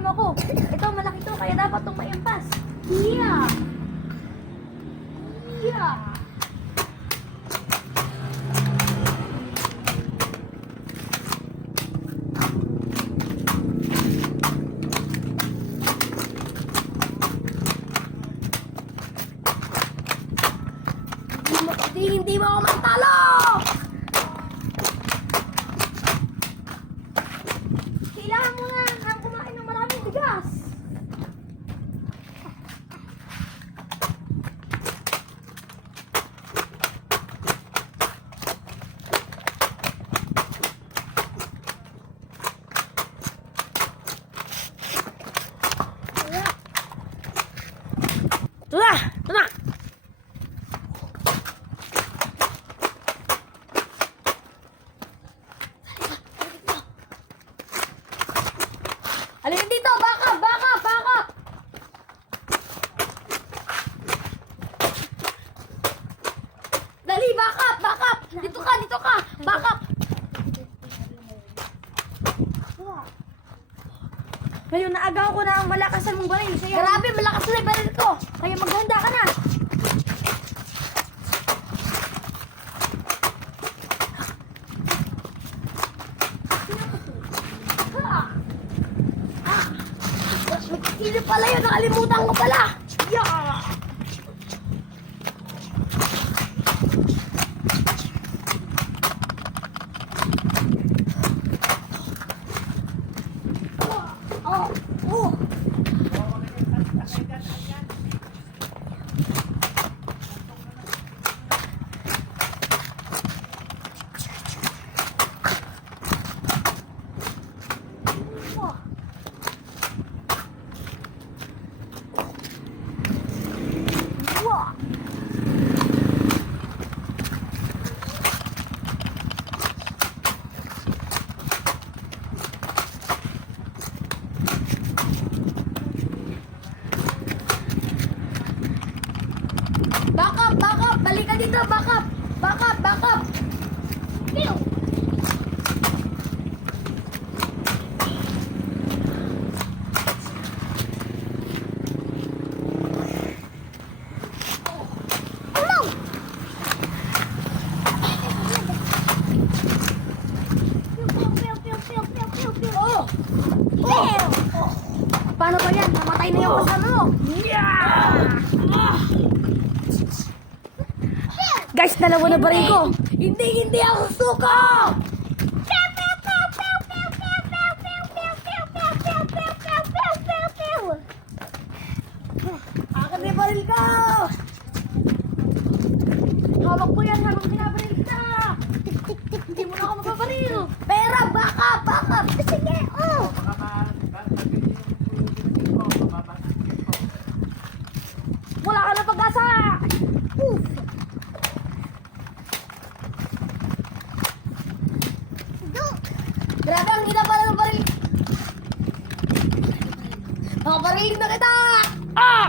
mo ako. Ito, malaki to, kaya dapat itong maiampas. Yeah! Yeah! Hindi mo ako matalo! Kailangan mo na ang kumain ng maraming bigas. Ito na! Ito na! Halika dito! Back up! Back up! Back up! Dali! Back up! Back up! Dito ka! Dito ka! Back up! Ngayon, naagaw ko na ang malakasan mong baril. Grabe! Malakas na yung baril ko! Kaya maghanda ka na! Sino pala yun? Nakalimutan ko pala! Yeah! Oh! Oh! Back up! Back up! Balik ka dito! Back up! Back up! Back up! Pew! Hello! Oh! Oh! Paano ba yan? Namatay na yung kasama mo! Yeah! Guys, dalawa na baril ko. Hindi ako suko! Akin na baril ko! Hawak ko yan habang binabaril ka! Hindi mo na ako mababaril! Pera! Baka! Baka! Sige! Oh! Wala ka na pag-asa! Grabe, ang hina pala ng baril. Makabarilin na kita! Ah!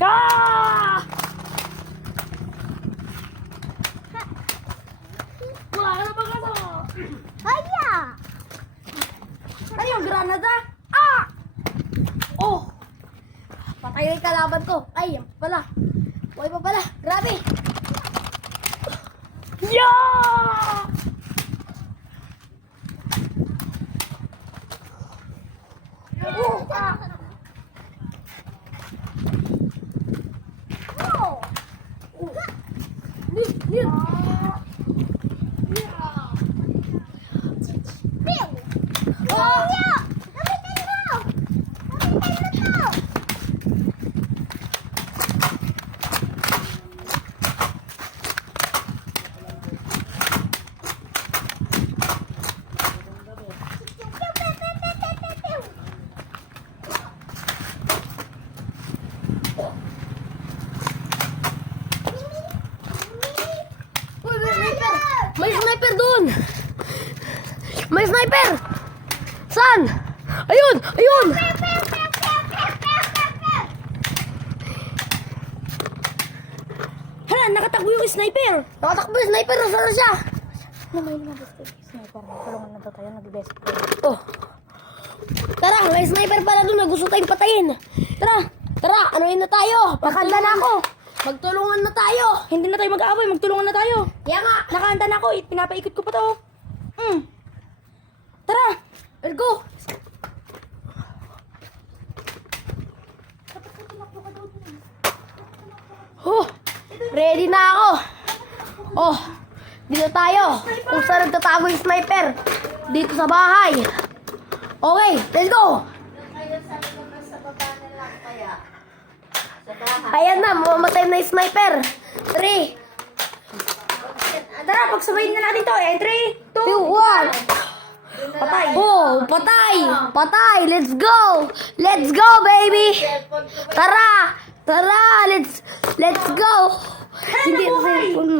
Ah! Wala ka na pag-asa! Haya! Ano yung granada? Ah! Oh! Patay na yung kalaban ko. Ay, yan pala. Huwag pa pala. Grabe! Yeah! Oh! Ah! Oh! Nip! Oh! May sniper dun! May sniper! Saan? Ayun! Ayun! Hala, nakatakbo yung sniper! Nakatakbo yung sniper! Nasaan siya? May lumabas tayo. Sniper. Tulungan na ba tayo? Nag-best friend. Oh! Tara, may sniper pala doon na gusto tayong patayin. Tara, anuin na tayo. Nakahanda na ako. Magtulungan na tayo. Hindi na tayo mag-aaway, magtulungan na tayo. Kaya nga. Nakahanda na ako, pinapaikot ko pa to. Tara, let's go. Ready na ako. Oh, dito tayo. Kung saan nagtatago yung sniper. Dito sa bahay. Okay, let's go. Ayan na, mamamatay na yung sniper. 3. Tara, pagsabayin na natin to. 3, 2, 1. Patay. Oh, patay. Patay. Let's go. Let's go, baby. Tara. Let's go. Hindi sa cellphone.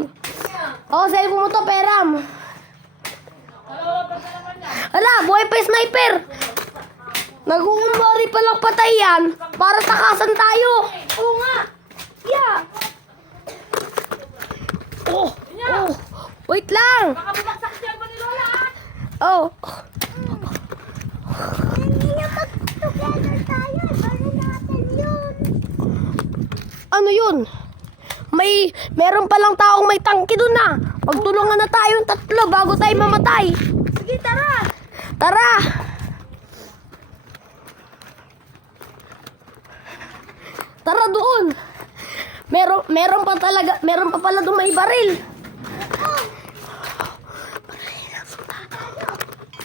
Oh, cellphone mo to, Peram. Ala, buhay pa yung sniper. Nag-uumbari palang patay yan para takasan tayo. Oo nga. Yeah. Oh. Wait lang. Baka bumagsak siya ba ni Lola ah? Oh. Ano yun? Meron palang taong may tangke dun na. Pagtulungan na tayong tatlo bago tayo mamatay. Sige, tara. Tara! Tara doon. Meron pa pala doon may baril.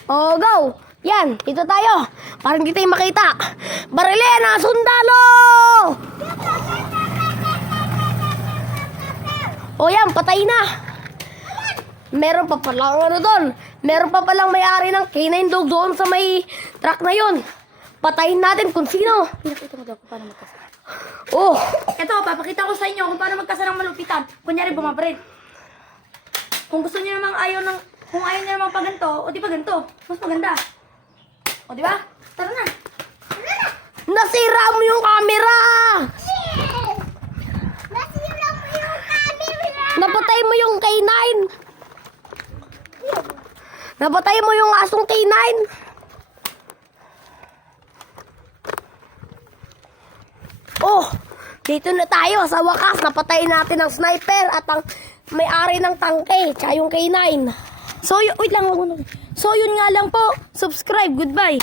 Oh, go! Yan, dito tayo. Parang di tayo makita. Barilin ang sundalo! Oh, yan, patay na. Meron pa palang ano doon. Meron pa palang may-ari ng K9 dog doon sa may truck na yun. Patayin natin kung sino. Pinakita mo daw kung paano magkasa. Oh, Ito, papakita ko sa inyo kung paano magkasa ng malupitan. Kunyari, bumabaril. Kung gusto niyo namang kung ayaw niyo namang paganto, o di pa ganito. Mas maganda. O di ba? Tara na. nasira mo yung camera! Napatay mo yung K9. Napatay mo yung asong K9. Oh, dito na tayo. Sa wakas, napatay natin ang sniper at ang may-ari ng tangke, tsaka yung K9. So, wait lang. So, yun nga lang po. Subscribe. Goodbye.